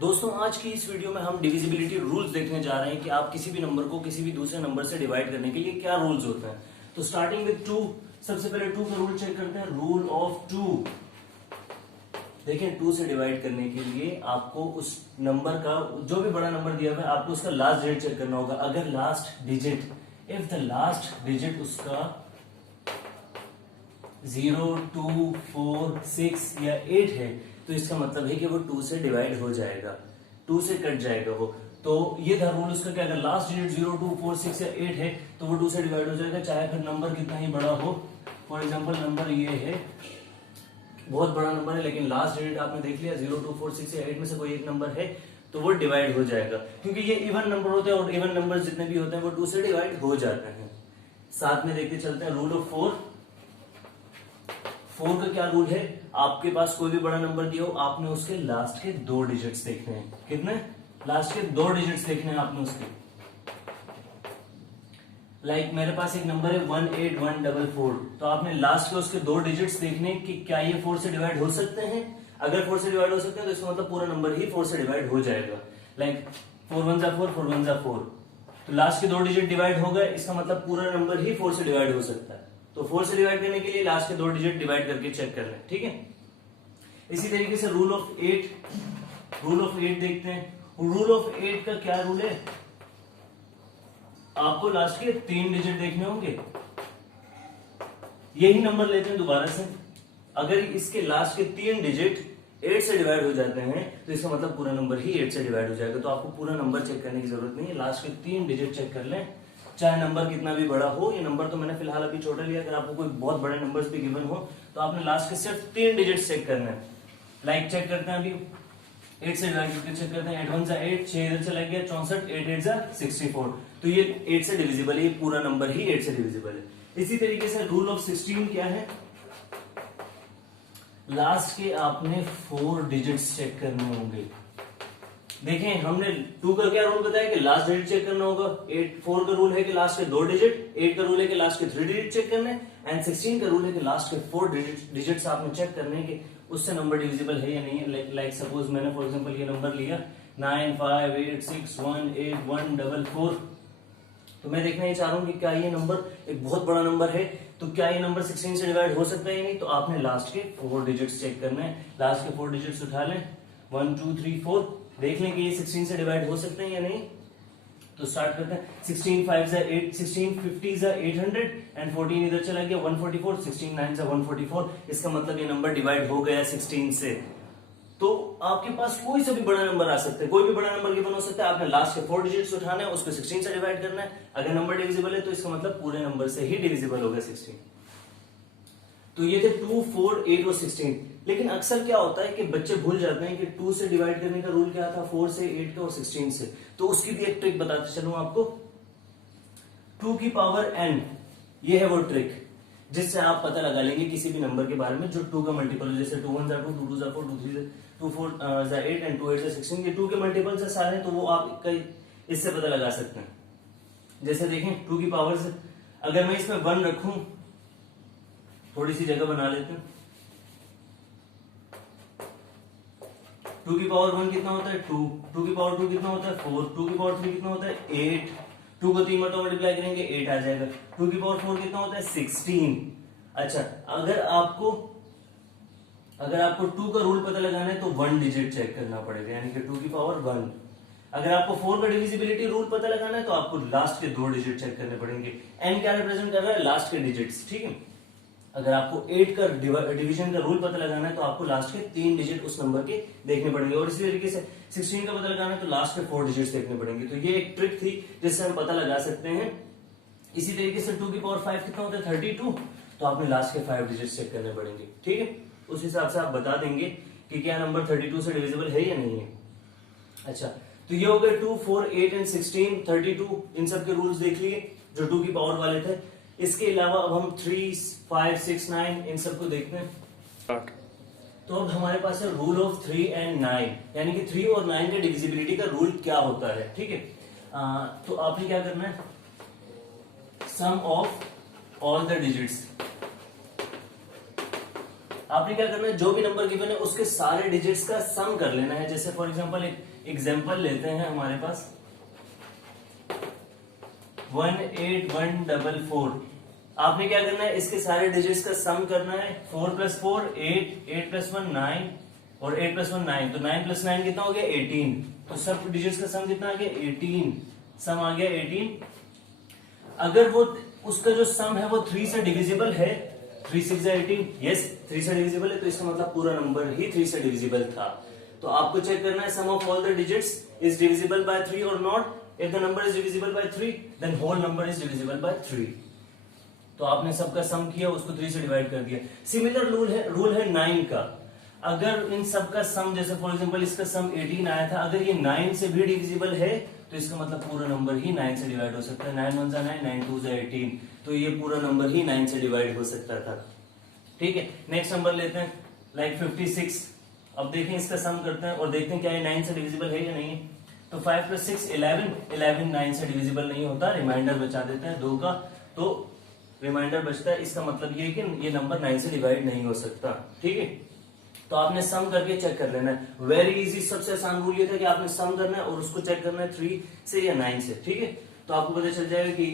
दोस्तों आज की इस वीडियो में हम डिविजिबिलिटी रूल्स देखने जा रहे हैं कि आप किसी भी नंबर को किसी भी दूसरे नंबर से डिवाइड करने के लिए क्या रूल्स होते हैं। तो स्टार्टिंग विद 2, सबसे पहले 2 का रूल चेक करते हैं। रूल ऑफ 2, देखिए 2 से डिवाइड करने के लिए आपको उस नंबर का जो भी बड़ा नंबर दिया हुआ है आपको उसका लास्ट डिजिट चेक करना होगा। अगर last digit, if the last digit उसका 0, 2, 4, 6 या 8 है तो इसका मतलब है कि वो 2 से डिवाइड हो जाएगा, 2 से कट जाएगा वो। तो ये था रूल उसका कि अगर लास्ट डिजिट 0, 2, 4, 6 या 8 है तो वो 2 से डिवाइड हो जाएगा, चाहे फिर नंबर कितना ही बड़ा हो। फॉर एग्जांपल नंबर ये है, बहुत बड़ा नंबर है लेकिन लास्ट डिजिट आपने देख लिया 0, 2, 4, 6 या 8 में से कोई एक नंबर है तो वो डिवाइड हो जाएगा, क्योंकि ये इवन नंबर होते हैं और इवन नंबर जितने भी होते हैं वो 2 से डिवाइड हो जाते हैं। साथ में देखते चलते हैं रूल ऑफ 4। 4 का क्या रूल है, आपके पास कोई भी बड़ा नंबर दिया हो आपने उसके लास्ट के 2 डिजिट्स देखने हैं। कितने? लास्ट के 2 डिजिट्स देखने हैं आपने उसके। लाइक मेरे पास एक नंबर है 18144, तो आपने लास्ट के उसके 2 डिजिट्स देखने कि क्या ये 4 से डिवाइड हो सकते हैं। अगर 4 से डिवाइड हो सकते हैं तो इसका मतलब पूरा नंबर ही 4 से डिवाइड हो जाएगा। लाइक 4 1 4, 4 1 4, तो लास्ट के 2 डिजिट डिवाइड हो गए, इसका मतलब पूरा नंबर ही 4 से डिवाइड हो सकता है। तो 4 से डिवाइड करने के लिए लास्ट के 2 डिजिट डिवाइड करके चेक कर लें, ठीक है। इसी तरीके से रूल ऑफ 8 देखते हैं। रूल ऑफ 8 का क्या रूल है, आपको लास्ट के 3 डिजिट देखने होंगे। यही नंबर लेते हैं दोबारा से, अगर इसके लास्ट के 3 डिजिट 8 से डिवाइड हो जाते हैं तो इसका मतलब पूरा नंबर ही 8 से डिवाइड हो जाएगा। तो आपको पूरा नंबर चेक करने की जरूरत नहीं है, लास्ट के 3 डिजिट चेक कर लें, चाहे नंबर कितना भी बड़ा हो। ये नंबर तो मैंने फिलहाल अभी छोटा लिया, अगर आपको कोई बहुत बड़े नंबर्स भी गिवन हो तो आपने लास्ट के सिर्फ 3 डिजिट चेक करना है। लाइक चेक करते हैं अभी 8 से डिवाइड करके चेक करते हैं। 8 1 8, 6 इधर चला गया 64, 8 8 64, तो ये 8 से डिविजिबल है, ये पूरा नंबर ही 8 से डिविजिबल है। इसी तरीके से रूल ऑफ 16 क्या है, लास्ट के आपने 4 डिजिट्स चेक करने होंगे। देखें हमने 2 का क्या रूल बताया कि लास्ट डिजिट चेक करना होगा, 4 का रूल है कि लास्ट के 2 डिजिट, 8 का रूल है कि लास्ट के 3 डिजिट चेक करने, एंड 16 का रूल है कि लास्ट के 4 डिजिट्स आपने चेक करने कि उससे नंबर डिविजिबल है या नहीं है। लाइक सपोज मैंने फॉर एग्जांपल ये नंबर लिया 9586181444, तो मैं देखना ये चाह रहा हूं कि क्या ये नंबर एक बहुत बड़ा नंबर है, तो क्या ये नंबर 16 से डिवाइड हो सकता है या नहीं। तो आपने लास्ट के 4 डिजिट्स चेक करना है। लास्ट के 4 डिजिट्स उठा लें, 1 2 3 4, देख लें कि ये 16 से डिवाइड हो सकते हैं या नहीं। तो स्टार्ट करते हैं। 16 5 8, 16 50 800 एंड 14 इधर चला गया 144, 16 9 144, इसका मतलब ये नंबर डिवाइड हो गया 16 से। तो आपके पास कोई सा भी बड़ा नंबर आ सकता है, कोई भी बड़ा नंबर गिवन हो सकता है, आपने लास्ट के 4 डिजिट्स उठाने हैं, उसको 16 से डिवाइड करना है। अगर नंबर डिविजिबल है तो इसका मतलब पूरे नंबर से ही डिविजिबल होगा 16। तो ये थे 2, 4, 8 और 16। लेकिन अक्सर क्या होता है कि बच्चे भूल जाते हैं कि 2 से डिवाइड करने का रूल क्या था, 4 से, 8 का और 16 से। तो उसकी भी एक ट्रिक बताते चलूं आपको। 2 की पावर n, ये है वो ट्रिक जिससे आप पता लगा लेंगे किसी भी नंबर के बारे में जो 2 का मल्टीपल है। जैसे 2 1 2, 2 2 4, 2 3 2 4 8 एंड 2 8 16, ये 2 के मल्टीपल से सारे, तो वो आप इससे पता लगा सकते हैं। जैसे देखें 2 की पावर से अगर मैं इसमें 1 रखूं, थोड़ी सी जगह बना लेते हैं। 2 की पावर 1 कितना होता है 2, 2 की पावर 2 कितना होता है 4, 2 की पावर 3 कितना होता है 8, 2 को 3 मरतबा मल्टीप्लाई करेंगे 8 आ जाएगा। 2 की पावर 4 कितना होता है 16। अच्छा, अगर आपको 2 का रूल पता लगाना है तो 1 डिजिट चेक करना पड़ेगा, यानी कि 2 की पावर 1। अगर आपको 4 का डिविजिबिलिटी रूल पता लगाना है तो आपको लास्ट के 2 डिजिट चेक करने पड़ेंगे। n क्या रिप्रेजेंट कर रहा है, लास्ट के डिजिट्स, ठीक है। अगर आपको 8 का डिवीजन का रूल पता लगाना है तो आपको लास्ट के 3 डिजिट उस नंबर के देखने पड़ेंगे, और इसी तरीके से 16 का पता लगाना है तो लास्ट के 4 डिजिट्स देखने पड़ेंगे। तो ये एक ट्रिक थी जिससे हम पता लगा सकते हैं। इसी तरीके से 2 की पावर 5 कितना होता है 32, तो आपने लास्ट के 5 डिजिट्स चेक करने पड़ेंगे, ठीक है। उस हिसाब से आप बता देंगे कि क्या नंबर 32 से डिविजिबल है या नहीं है। अच्छा, तो ये हो गए 2, 4, 8 एंड 16, 32, इन सब के रूल्स देख लिए जो 2 की पावर वाले थे। इसके अलावा अब हम 3, 5, 6, 9 इन सबको देखते हैं। तो अब हमारे पास है रूल ऑफ 3 एंड 9, यानी कि 3 और 9 के डिविजिबिलिटी का रूल क्या होता है, ठीक है। तो आपने क्या करना है, sum of all the digits, आपने क्या करना है, जो भी नंबर गिवन है उसके सारे डिजिट्स का सम कर लेना है। जैसे फॉर एग्जांपल एक एग्जांपल लेते हैं हमारे पास 18144। आपने क्या करना है, इसके सारे डिजिट्स का सम करना है। 4 + 4 8, 8 + 1 9 और 8 + 1 9, तो 9 + 9 कितना हो गया 18। तो सब डिजिट्स का सम कितना आ गया 18, सम आ गया 18। अगर वो उसका जो सम है वो 3 से डिविजिबल है, 3 × 6 = 18, यस 3 से डिविजिबल है, तो इसका मतलब पूरा नंबर ही 3 से डिविजिबल था। तो आपको चेक करना है sum of all the digits is divisible by 3 और not. If the number is divisible by 3, then whole number is divisible by 3. तो आपने सबका सम किया, उसको 3 से डिवाइड कर दिया। सिमिलर रूल है 9 का। अगर इन सबका सम, जैसे फॉर एग्जांपल इसका सम 18 आया था, अगर ये 9 से भी डिविजिबल है तो इसका मतलब पूरा नंबर ही 9 से डिवाइड हो सकता है। 9 × 1 = 9, 9 × 2 = 18, तो ये पूरा नंबर ही 9 से डिवाइड हो सकता था। ठीक है, नेक्स्ट नंबर लेते हैं लाइक 56। अब देखें इसका सम करते हैं और देखते हैं क्या ये 9 से डिविजिबल है या नहीं है। तो 5 + 6 11, 11 9 से डिविजिबल नहीं होता, रिमाइंडर बचा देते हैं 2 का, तो रिमाइंडर बचता है। इसका मतलब ये है कि ये नंबर 9 से डिवाइड नहीं हो सकता। ठीक है, तो आपने सम करके चेक कर लेना है। वेरी इजी, सबसे आसान रूल ये था कि आपने सम करना है और उसको चेक करना है 3 से या 9 से। ठीक है, तो आपको पता चल जाएगा कि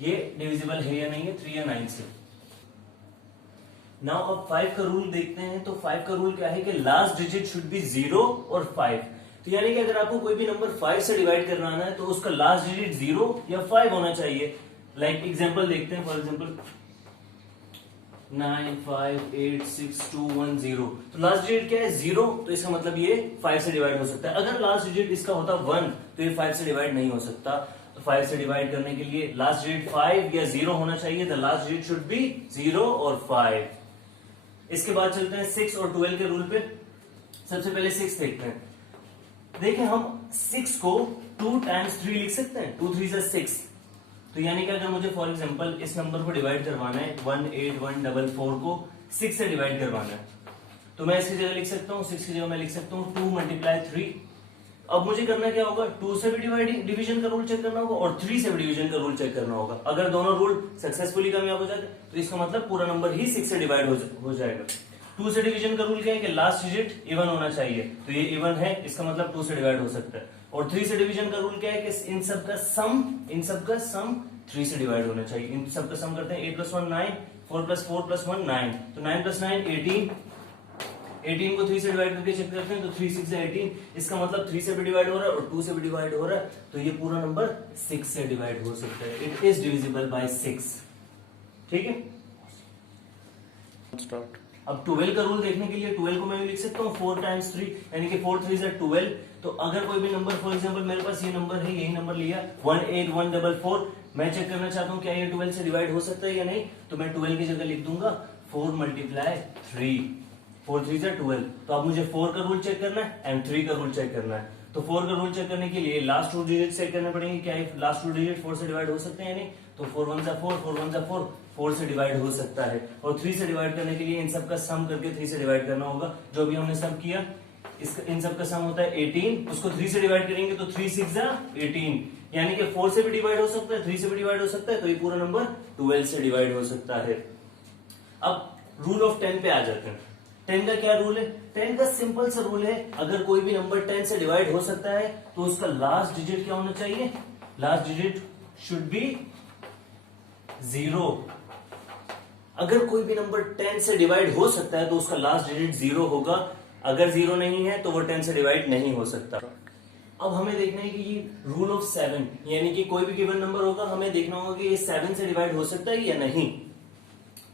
ये डिविजिबल है या नहीं है 3 या 9 से। नाउ अब 5 का रूल देखते हैं। तो 5 का रूल क्या है कि लास्ट डिजिट शुड बी 0 और 5। तो यानी कि अगर आपको कोई भी नंबर 5 से डिवाइड करना है तो उसका लास्ट डिजिट 0 या 5 होना चाहिए। लाइक एग्जांपल देखते हैं, फॉर एग्जांपल 9 5 8 6 2 1 0, तो लास्ट डिजिट क्या है 0, तो इसका मतलब ये 5 से डिवाइड हो सकता है। अगर लास्ट डिजिट इसका होता 1 तो ये 5 से डिवाइड नहीं हो सकता। तो 5 से डिवाइड करने के लिए लास्ट डिजिट 5 या 0 होना चाहिए। The last digit should be 0 और 5। इसके बाद चलते हैं 6 और 12 के रूल पे। सबसे पहले 6 देखते हैं। देखिए हम 6 को 2 × 3 लिख सकते हैं, 2 × 3 = 6। तो यानी कि अगर मुझे फॉर एग्जांपल इस नंबर को डिवाइड करवाना है 18144 को 6 से डिवाइड करवाना है, तो मैं इसकी जगह लिख सकता हूँ, 6 की जगह मैं लिख सकता हूँ 2 × 3। अब मुझे करना क्या होगा, 2 से भी डिवीजन का रूल चेक करना होगा और 3 से भी डिवीजन का रूल चेक करना होगा। अगर दोनों रूल सक्सेसफुली कामयाब हो जाते तो इसका मतलब पूरा नंबर ही 6 से डिवाइड हो जाएगा। 2 से डिवीजन का रूल क्या है कि लास्ट डिजिट इवन होना चाहिए, तो ये इवन है, इसका मतलब 2 से डिवाइड हो सकता है। और 3 से डिवीजन का रूल क्या है कि इन सब का सम 3 से डिवाइड होना चाहिए। इन सब का सम करते हैं 8 + 1 9, 4 + 4 + 1 9, तो 9 + 9 18, 18 को 3 से डिवाइड करके चेक करते हैं तो 3 × 6 = 18, इसका मतलब 3 से भी डिवाइड हो रहा है और 2 से भी डिवाइड हो रहा है, तो ये पूरा नंबर 6 से डिवाइड हो सकता है। It is divisible bye 6। ठीक है, स्टार्ट। अब 12 का रूल देखने के लिए 12 को मैं लिख सकता हूँ 4 × 3, यानी कि 4 × 3 = 12। तो अगर कोई भी नंबर, फॉर एग्जांपल मेरे पास ये नंबर है, यही नंबर लिया 18144, मैं चेक करना चाहता हूँ क्या ये 12 से डिवाइड हो सकता है या नहीं, तो मैं 12 की जगह लिख दूंगा 4 × 3, 4 × 3 = 12। तो अब मुझे 4 का रूल चेक करना है एंड 3 का रूल चेक करना है। तो 4 का रूल चेक करने के लिए लास्ट 2 डिजिट चेक करने पड़ेंगे, क्या लास्ट 2 डिजिट 4 से डिवाइड हो सकते हैं या नहीं। तो 4 × 1 = 4, 4 × 1 = 4, 4 से डिवाइड हो सकता है। और 3 से डिवाइड करने के लिए इन सब का सम करके 3 से डिवाइड करना होगा। जो भी हमने सम किया, इन सब का सम होता है 18, उसको 3 से डिवाइड करेंगे तो 3 × 6 = 18, यानी कि 4 से भी डिवाइड हो सकता है, 3 से भी डिवाइड हो सकता है, तो ये पूरा नंबर 12 से डिवाइड हो सकता है। अब रूल ऑफ 10 पे आ जाते हैं। 10 का क्या रूल है, 10 का सिंपल सा रूल है, अगर कोई भी नंबर 10 से डिवाइड हो सकता है तो उसका लास्ट डिजिट क्या होना चाहिए, लास्ट डिजिट शुड बी 0। अगर कोई भी नंबर 10 से डिवाइड हो सकता है तो उसका लास्ट डिजिट 0 होगा, अगर 0 नहीं है तो वो 10 से डिवाइड नहीं हो सकता। अब हमें देखना है कि ये रूल ऑफ 7, यानी कि कोई भी गिवन नंबर होगा, हमें देखना होगा कि ये 7 से डिवाइड हो सकता है या नहीं।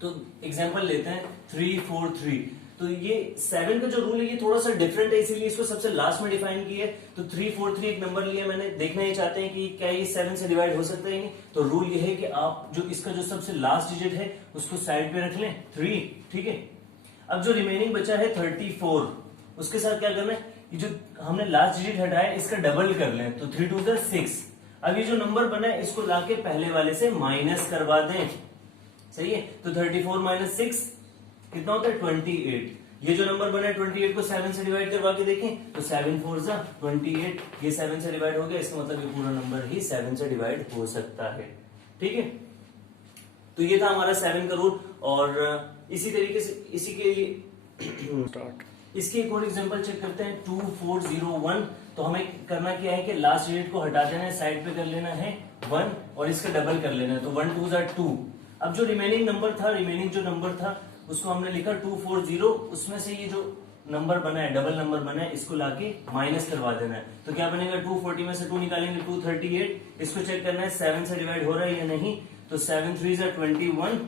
तो एग्जांपल लेते हैं 3 4 3। तो ये 7 का जो रूल है ये थोड़ा सा डिफरेंट है, इसीलिए इसको सबसे लास्ट में डिफाइन किया है। तो 3 4 3 एक नंबर लिया मैंने, देखना ही चाहते हैं कि क्या ये 7 से डिवाइड हो सकता है नहीं। तो रूल ये है कि आप जो इसका जो सबसे लास्ट डिजिट है उसको साइड पे रख लें 3, ठीक है। अब जो रिमेनिंग बचा है 34, उसके साथ क्या करना है, ये जो हमने लास्ट डिजिट हटाया इसका डबल कर लें, तो 3 2 = 6। अब ये जो नंबर बना है इसको लाके पहले वाले से माइनस करवा दें, सही है। तो 34 - 6 कितना होता है 28। ये जो नंबर बना है 28 को 7 से डिवाइड करवा के देखें तो 7 4 = 28, ये 7 से डिवाइड हो गया, इसका मतलब ये पूरा नंबर ही 7 से डिवाइड हो सकता है, ठीक है। तो ये था हमारा 7 का रूल। और इसी तरीके से इसी के लिए इसके एक और एग्जांपल चेक करते हैं 2401। तो हमें करना क्या है कि लास्ट डिजिट को हटा देना है, साइड पे कर लेना है 1 और इसका डबल कर लेना है, तो 1 2 2। अब जो रिमेनिंग नंबर था उसको हमने लिखा 240, उसमें से ये जो नंबर बना है, डबल नंबर बना है, इसको लाके माइनस करवा देना है। तो क्या बनेगा, 240 में से 2 निकालेंगे 238। इसको चेक करना है 7 से डिवाइड हो रहा है या नहीं, तो 7 3 21,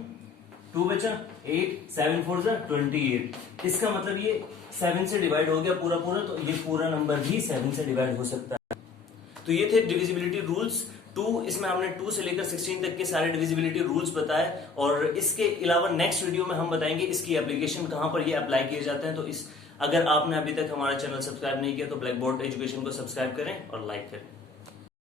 2 बचा 8, 7 4 28। इसका मतलब ये 7 से डिवाइड हो गया पूरा, तो ये पूरा नंबर भी 7 से डिवाइड हो सकता है। तो ये थे डिविजिबिलिटी रूल्स 2। इसमें हमने 2 से लेकर 16 तक के सारे डिविजिबिलिटी रूल्स बताए, और इसके अलावा नेक्स्ट वीडियो में हम बताएंगे इसकी एप्लीकेशन कहां पर ये अप्लाई किए जाते हैं। तो अगर आपने अभी तक हमारा चैनल सब्सक्राइब नहीं किया तो ब्लैक बोर्ड एजुकेशन को सब्सक्राइब करें और लाइक करें।